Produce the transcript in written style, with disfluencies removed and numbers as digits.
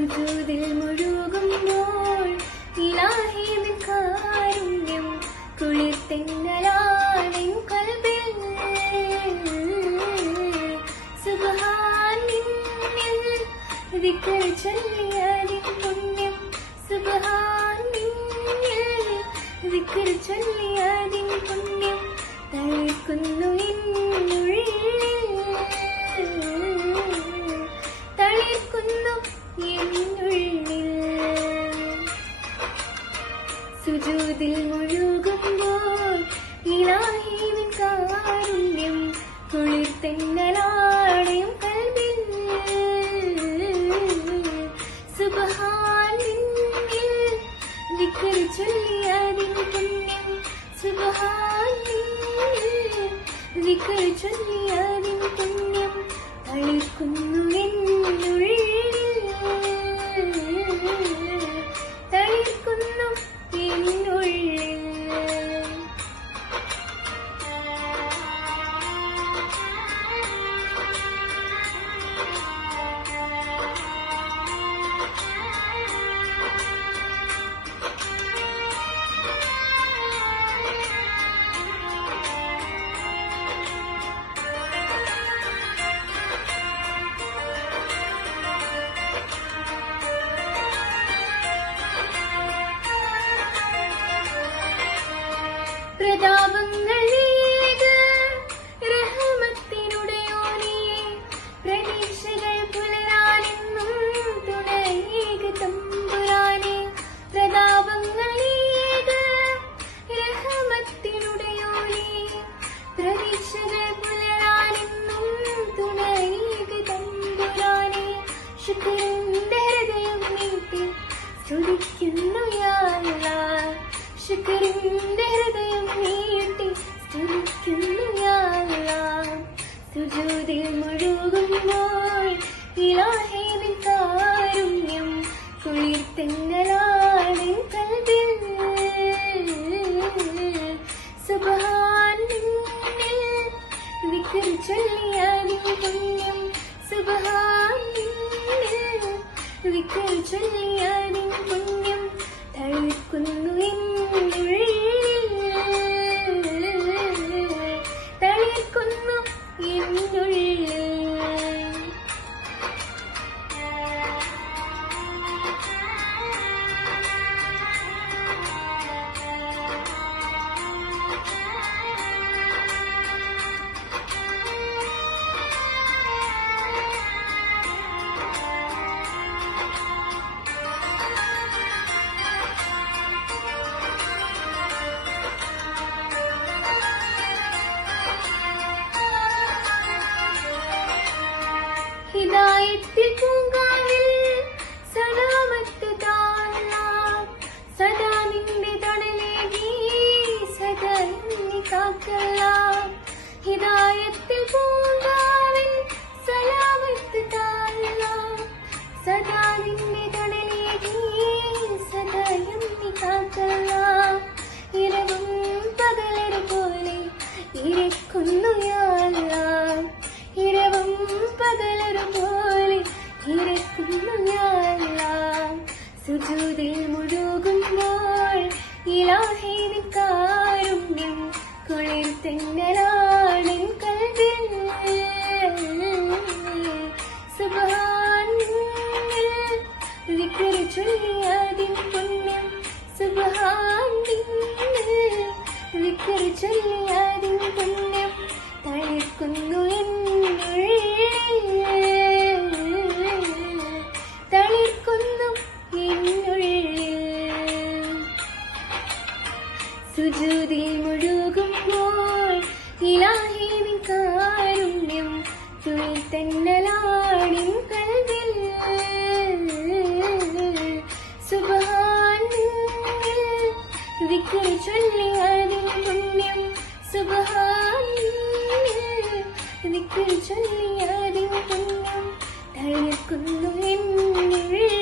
സുജൂദിൽ മുഴുകുമ്പോൾ ഇലാഹി നിൻ കാരുണ്യം കുളിർത്തെന്നലാണെൻ കൽബിൽ. സുബ്ഹാൻ നിന്നിൽ ദിക്ർ ചൊല്ലിയതിൻ പുണ്യം. സുബ്ഹാൻ നിന്നിൽ ദിക്ർ ചൊല്ലിയതിൻ പുണ്യം. തളിർക്കുന്നു എന്നുള്ളിൽ, തളിർക്കുന്നു എന്നുള്ളിൽ. സുജൂദിൽ മുഴുകുമ്പോൾ ഇലാഹി നിൻ കാരുണ്യം കുളിർത്തെന്നലാണെൻ കൽബിൽ. സുബ്ഹാൻ നിന്നിൽ ദിക്ർ ചൊല്ലിയതിൻ പുണ്യം. സുബ്ഹാൻ നിന്നിൽ ദിക്ർ ചൊല്ലിയതിൻ പുണ്യം. തളിർക്കുന്നു എന്നുള്ളിൽ, തളിർക്കുന്നു എന്നുള്ളിൽ. പ്രതാപങ്ങളേക റഹ്മത്തിനുടയോനേ, പ്രതീക്ഷകൾ പുലരാനെന്നും തുണയേക തമ്പുരാനേ. പ്രതാപങ്ങളേക റഹ്മത്തിനുടയോനേ, പ്രതീക്ഷകൾ പുലരാനെന്നും തുണയേക തമ്പുരാനേ. ശുക്രിന്റെ ഹൃദയം നീട്ടി സ്തുതിക്കുന്നു യാ അല്ലാഹ്. ശുക്രിന്റെ ഹൃദയം നീട്ടി സ്തുതിക്കുന്നു യാ അല്ലാഹ്. സുജൂദിൽ മുഴുകുമ്പോൾ ഇലാഹി നിൻ കാരുണ്യം കുളിർത്തെന്നലാണെൻ കൽബിൽ. സുബ്ഹാൻ നിന്നിൽ ദിക്ർ ചൊല്ലിയതിൻ പുണ്യം. സുബ്ഹാൻ നിന്നിൽ ദിക്ർ ചൊല്ലിയതിൻ പുണ്യം. തളിർക്കുന്നു എന്നുള്ളിൽ, തളിർക്കുന്നു എന്നുള്ളിൽ. ഹിദായത്തിൽ പൂങ്കാവിൽ സലാമത്ത് താഴാം. സദാ നിന്റെ തണലേകി സദാ എന്നെ കാக்கலாம். ഹിദായത്തിൽ പൂങ്കാവിൽ സലാമത്ത് താഴാം. സദാ നിന്റെ തണലേകി സദാ എന്നെ കാக்கலாம். ഇരവും പകലൊരു പോലെ ഇരക്കുന്നു യാ അല്ലാഹ്. ഇരവും പകലൊരു പോലെ ഇരക്കുന്നു യാ അല്ലാഹ്. സുജൂദിൽ മുഴുകുമ്പോൾ ഇലാഹി നിൻ കാരുണ്യം കുളിർത്തെന്നലാണെൻ കൽബിൽ. സുബ്ഹാൻ നിന്നിൽ ദിക്ർ ചൊല്ലിയതിൻ പുണ്യം. സുബ്ഹാൻ നിന്നിൽ ദിക്ർ ചൊല്ലിയതിൻ പുണ്യം. തളിർക്കുന്നു എന്നുള്ളിൽ, തളിർക്കുന്നു എന്നുള്ളിൽ. സുജൂദിൽ മുഴുകുമ്പോൾ ഇലാഹി നിൻ കാരുണ്യം കുളിർത്തെന്നലാണെൻ കൽബിൽ. സുബ്ഹാൻ നിന്നിൽ ദിക്ർ ചൊല്ലിയതിൻ പുണ്യം. സുബ്ഹാൻ ദിക്ർ ചൊല്ലിയതിൻ പുണ്യം. തളിർക്കുന്നു എന്നുള്ളിൽ,